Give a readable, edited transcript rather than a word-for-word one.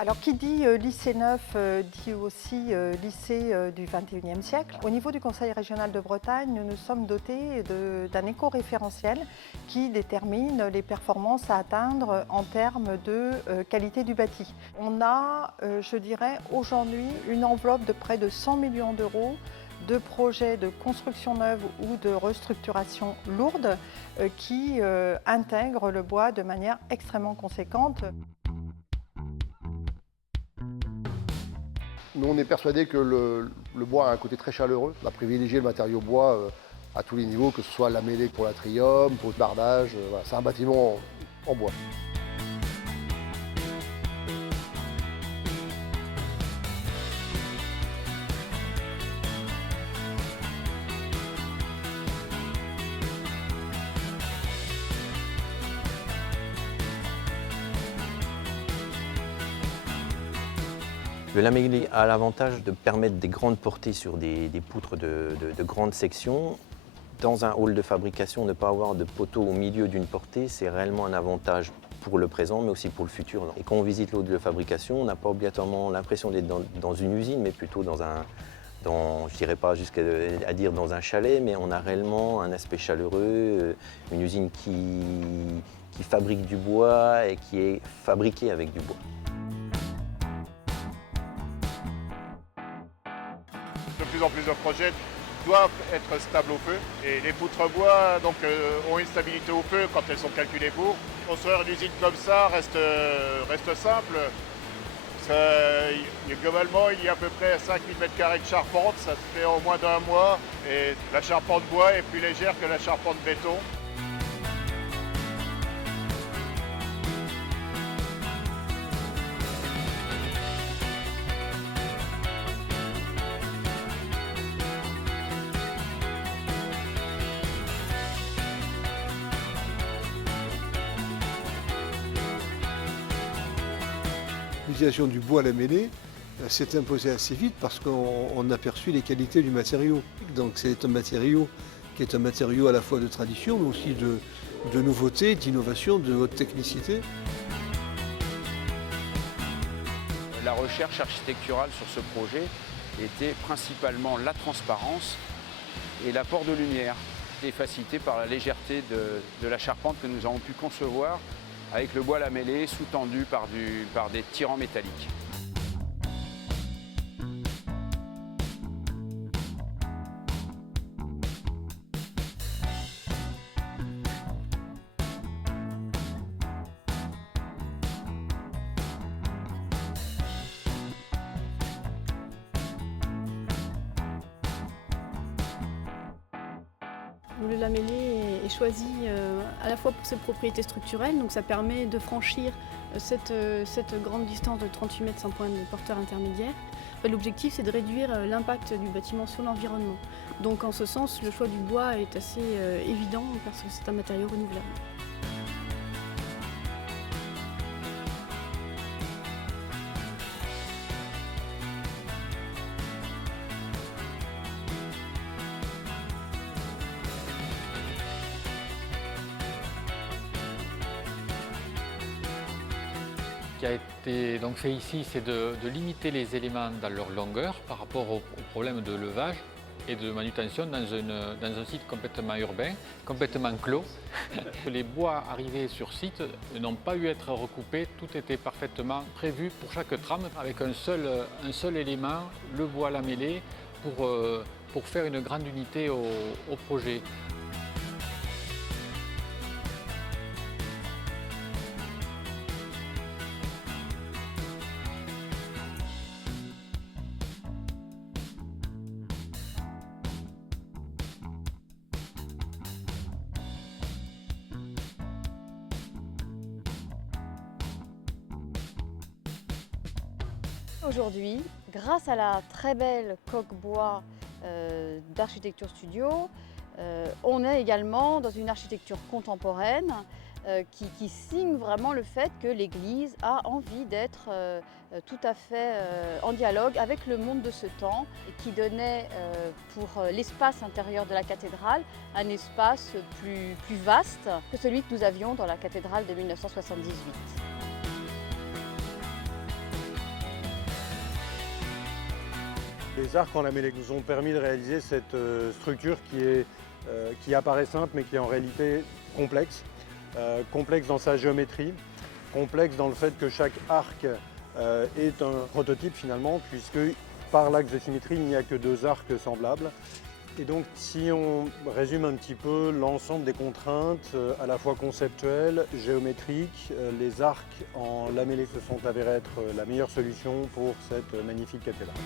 Alors qui dit lycée neuf dit aussi lycée du XXIe siècle. Au niveau du Conseil régional de Bretagne, nous nous sommes dotés d'un éco-référentiel qui détermine les performances à atteindre en termes de qualité du bâti. On a, je dirais, aujourd'hui une enveloppe de près de 100 millions d'euros de projets de construction neuve ou de restructuration lourde qui intègrent le bois de manière extrêmement conséquente. Nous, on est persuadés que le bois a un côté très chaleureux. On a privilégié le matériau bois à tous les niveaux, que ce soit la mêlée pour l'atrium, pour le bardage. Voilà. C'est un bâtiment en bois. Le lamellé a l'avantage de permettre des grandes portées sur des poutres de grandes sections. Dans un hall de fabrication, ne pas avoir de poteau au milieu d'une portée, c'est réellement un avantage pour le présent, mais aussi pour le futur. Et quand on visite l'hall de fabrication, on n'a pas obligatoirement l'impression d'être dans une usine, mais plutôt je dirais pas jusqu'à dire dans un chalet, mais on a réellement un aspect chaleureux, une usine qui fabrique du bois et qui est fabriquée avec du bois. De plus en plus de projets doivent être stables au feu et les poutres bois donc, ont une stabilité au feu quand elles sont calculées pour. Construire une usine comme ça reste simple. Globalement, il y a à peu près 5000 m² de charpente, ça se fait en moins d'un mois et la charpente bois est plus légère que la charpente béton. L'utilisation du bois lamellé s'est imposée assez vite parce qu'on a perçu les qualités du matériau. Donc c'est un matériau qui est un matériau à la fois de tradition, mais aussi de nouveauté, d'innovation, de haute technicité. La recherche architecturale sur ce projet était principalement la transparence et l'apport de lumière, et facilité par la légèreté de la charpente que nous avons pu concevoir avec le bois lamellé sous-tendu par des tirants métalliques. Le lamellé est choisi à la fois pour ses propriétés structurelles, donc ça permet de franchir cette grande distance de 38 mètres sans point de porteur intermédiaire. L'objectif, c'est de réduire l'impact du bâtiment sur l'environnement. Donc en ce sens, le choix du bois est assez évident parce que c'est un matériau renouvelable. Ce qui a été donc fait ici, c'est de limiter les éléments dans leur longueur par rapport au problème de levage et de manutention dans un site complètement urbain, complètement clos. Les bois arrivés sur site n'ont pas eu à être recoupés, tout était parfaitement prévu pour chaque trame avec un seul élément, le bois lamellé, pour faire une grande unité au projet. Aujourd'hui, grâce à la très belle coque bois d'Architecture Studio, on est également dans une architecture contemporaine qui signe vraiment le fait que l'Église a envie d'être tout à fait en dialogue avec le monde de ce temps et qui donnait pour l'espace intérieur de la cathédrale un espace plus vaste que celui que nous avions dans la cathédrale de 1978. Les arcs en lamellé nous ont permis de réaliser cette structure qui apparaît simple mais qui est en réalité complexe. Complexe dans sa géométrie, complexe dans le fait que chaque arc est un prototype finalement, puisque par l'axe de symétrie, il n'y a que 2 arcs semblables. Et donc si on résume un petit peu l'ensemble des contraintes, à la fois conceptuelles, géométriques, les arcs en lamellé se sont avérés être la meilleure solution pour cette magnifique cathédrale.